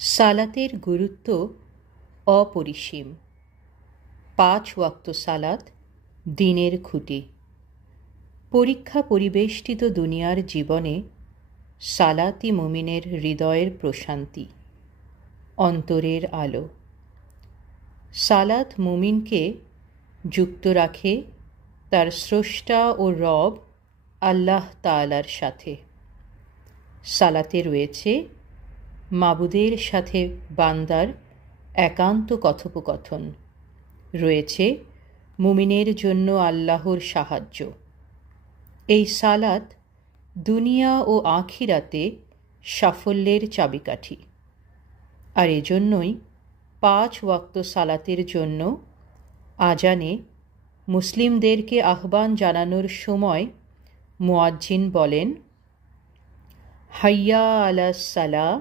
সালাতের গুরুত্ব অপরিসীম। ৫ ওয়াক্ত সালাত দিনের খুঁটি। পরীক্ষা পরিবেষ্টিত দুনিয়ার জীবনে সালাতই মুমিনের হৃদয়ের প্রশান্তি, অন্তরের আলো। সালাত মুমিনকে যুক্ত রাখে তার স্রষ্টা ও রব আল্লাহ তাআলার সাথে। সালাতে রয়েছে মাবুদের সাথে বান্দার একান্ত কথোপকথন, রয়েছে মুমিনের জন্য আল্লাহর সাহায্য। এই সালাত দুনিয়া ও আখিরাতে সাফল্যের চাবিকাঠি। আর এজন্যই ৫ ওয়াক্ত সালাতের জন্য আজানে মুসলিমদেরকে আহ্বান জানানোর সময় মুয়াজ্জিন বলেন, হাইয়া আলাস সালাহ